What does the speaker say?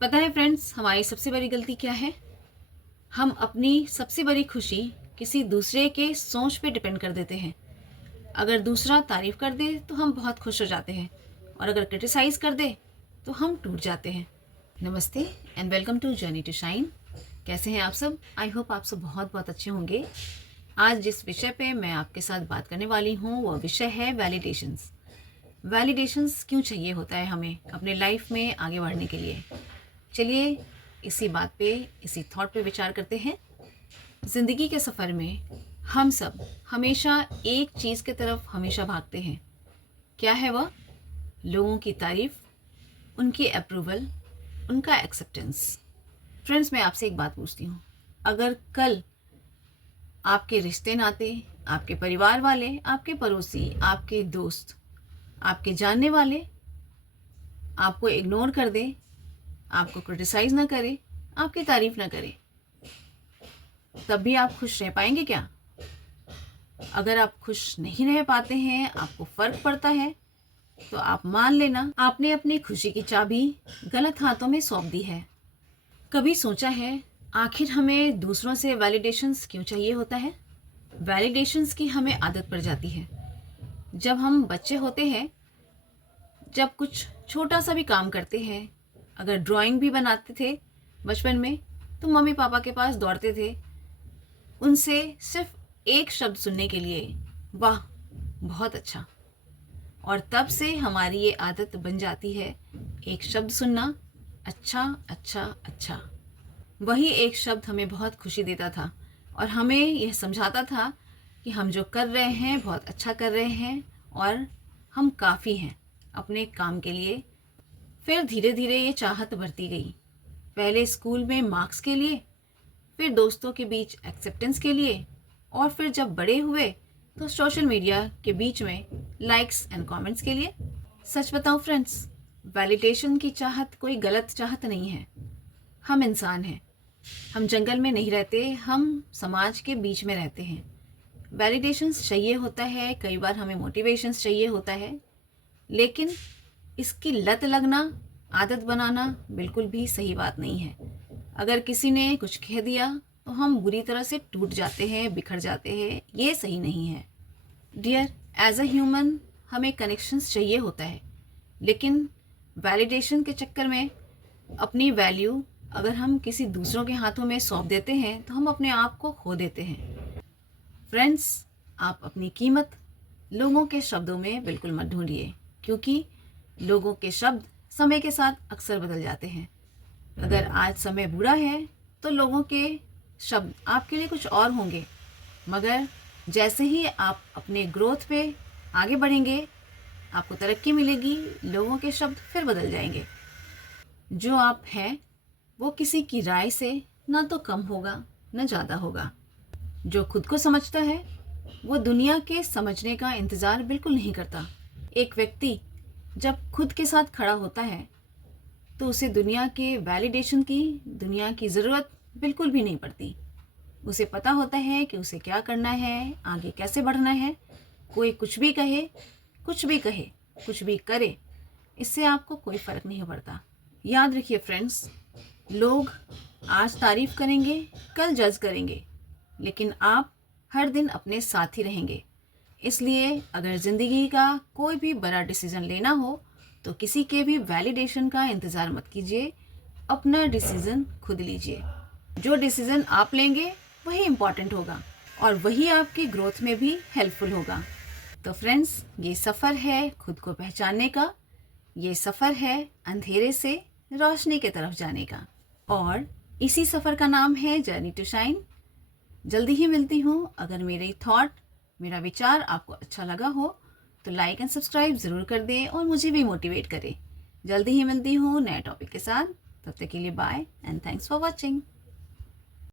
पता है फ्रेंड्स, हमारी सबसे बड़ी गलती क्या है? हम अपनी सबसे बड़ी खुशी किसी दूसरे के सोच पे डिपेंड कर देते हैं। अगर दूसरा तारीफ कर दे तो हम बहुत खुश हो जाते हैं, और अगर क्रिटिसाइज कर दे तो हम टूट जाते हैं। नमस्ते and welcome to journey to shine. कैसे हैं आप सब? आई होप आप सब बहुत बहुत अच्छे होंगे। आज जिस विषय पे मैं आपके साथ बात करने वाली हूँ वह विषय है वैलिडेशंस। वैलिडेशंस क्यों चाहिए होता है हमें अपने लाइफ में आगे बढ़ने के लिए? चलिए इसी बात पे, इसी थॉट पे विचार करते हैं। ज़िंदगी के सफ़र में हम सब हमेशा एक चीज़ की तरफ हमेशा भागते हैं। क्या है वह? लोगों की तारीफ़, उनकी अप्रूवल, उनका एक्सेप्टेंस। फ्रेंड्स, मैं आपसे एक बात पूछती हूँ, अगर कल आपके रिश्ते नाते, आपके परिवार वाले, आपके पड़ोसी, आपके दोस्त, आपके जानने वाले आपको इग्नोर कर दे, आपको क्रिटिसाइज़ ना करे, आपकी तारीफ़ ना करे, तब भी आप खुश रह पाएंगे क्या? अगर आप खुश नहीं रह पाते हैं, आपको फ़र्क पड़ता है, तो आप मान लेना आपने अपनी खुशी की चाबी गलत हाथों में सौंप दी है। कभी सोचा है आखिर हमें दूसरों से वैलिडेशंस क्यों चाहिए होता है? वैलिडेशंस की हमें आदत पड़ जाती है। जब हम बच्चे होते हैं, जब कुछ छोटा सा भी काम करते हैं, अगर ड्राइंग भी बनाते थे बचपन में, तो मम्मी पापा के पास दौड़ते थे उनसे सिर्फ एक शब्द सुनने के लिए, वाह, बहुत अच्छा। और तब से हमारी ये आदत बन जाती है एक शब्द सुनना, अच्छा अच्छा अच्छा। वही एक शब्द हमें बहुत खुशी देता था और हमें यह समझाता था कि हम जो कर रहे हैं बहुत अच्छा कर रहे हैं और हम काफ़ी हैं अपने काम के लिए। फिर धीरे धीरे ये चाहत बढ़ती गई, पहले स्कूल में मार्क्स के लिए, फिर दोस्तों के बीच एक्सेप्टेंस के लिए, और फिर जब बड़े हुए तो सोशल मीडिया के बीच में लाइक्स एंड कमेंट्स के लिए। सच बताऊं फ्रेंड्स, वैलिडेशन की चाहत कोई गलत चाहत नहीं है। हम इंसान हैं, हम जंगल में नहीं रहते, हम समाज के बीच में रहते हैं। वैलिडेशंस चाहिए होता है, कई बार हमें मोटिवेशंस चाहिए होता है, लेकिन इसकी लत लगना, आदत बनाना बिल्कुल भी सही बात नहीं है। अगर किसी ने कुछ कह दिया तो हम बुरी तरह से टूट जाते हैं, बिखर जाते हैं, ये सही नहीं है। डियर, एज अ ह्यूमन हमें कनेक्शंस चाहिए होता है, लेकिन वैलिडेशन के चक्कर में अपनी वैल्यू अगर हम किसी दूसरों के हाथों में सौंप देते हैं तो हम अपने आप को खो देते हैं। फ्रेंड्स, आप अपनी कीमत लोगों के शब्दों में बिल्कुल मत ढूंढिए, क्योंकि लोगों के शब्द समय के साथ अक्सर बदल जाते हैं। अगर आज समय बुरा है तो लोगों के शब्द आपके लिए कुछ और होंगे, मगर जैसे ही आप अपने ग्रोथ पे आगे बढ़ेंगे, आपको तरक्की मिलेगी, लोगों के शब्द फिर बदल जाएंगे। जो आप हैं वो किसी की राय से ना तो कम होगा ना ज़्यादा होगा। जो खुद को समझता है वो दुनिया के समझने का इंतज़ार बिल्कुल नहीं करता। एक व्यक्ति जब खुद के साथ खड़ा होता है तो उसे दुनिया के वैलिडेशन की, दुनिया की ज़रूरत बिल्कुल भी नहीं पड़ती। उसे पता होता है कि उसे क्या करना है, आगे कैसे बढ़ना है। कोई कुछ भी कहे, कुछ भी कहे, कुछ भी करे, इससे आपको कोई फ़र्क नहीं पड़ता। याद रखिए फ्रेंड्स, लोग आज तारीफ़ करेंगे, कल जज करेंगे, लेकिन आप हर दिन अपने साथ ही रहेंगे। इसलिए अगर ज़िंदगी का कोई भी बड़ा डिसीज़न लेना हो तो किसी के भी वैलिडेशन का इंतज़ार मत कीजिए, अपना डिसीज़न खुद लीजिए। जो डिसीज़न आप लेंगे वही इम्पॉर्टेंट होगा और वही आपकी ग्रोथ में भी हेल्पफुल होगा। तो फ्रेंड्स, ये सफ़र है खुद को पहचानने का, ये सफ़र है अंधेरे से रोशनी की तरफ जाने का, और इसी सफ़र का नाम है जर्नी टू शाइन। जल्दी ही मिलती हूँ। अगर मेरे थॉट, मेरा विचार आपको अच्छा लगा हो तो लाइक एंड सब्सक्राइब ज़रूर कर दें और मुझे भी मोटिवेट करें। जल्दी ही मिलती हूँ नए टॉपिक के साथ। तब तक के लिए bye and thanks for watching.